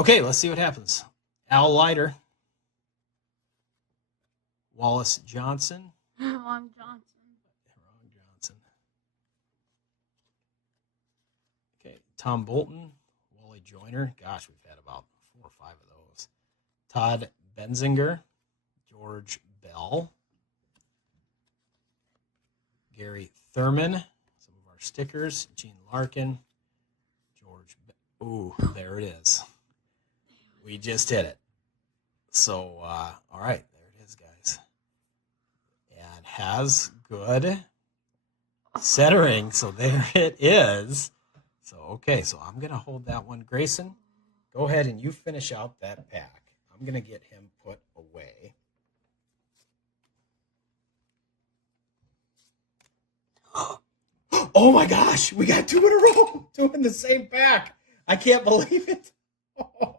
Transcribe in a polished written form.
Okay, let's see what happens. Al Leiter. Wallace Johnson. Wrong Johnson. Wrong Johnson. Okay, Tom Bolton. Wally Joyner. Gosh, we've had about 4 or 5 of those. Todd Benzinger. George Bell. Gary Thurman. Some of our stickers. Gene Larkin. George. Ooh, there it is. We just hit it. So, all right, there it is, guys. And has good centering. So there it is. So, okay, so I'm going to hold that one. Grayson, go ahead and you finish out that pack. I'm going to get him put away. Oh my gosh, we got 2 in a row, 2 in the same pack. I can't believe it.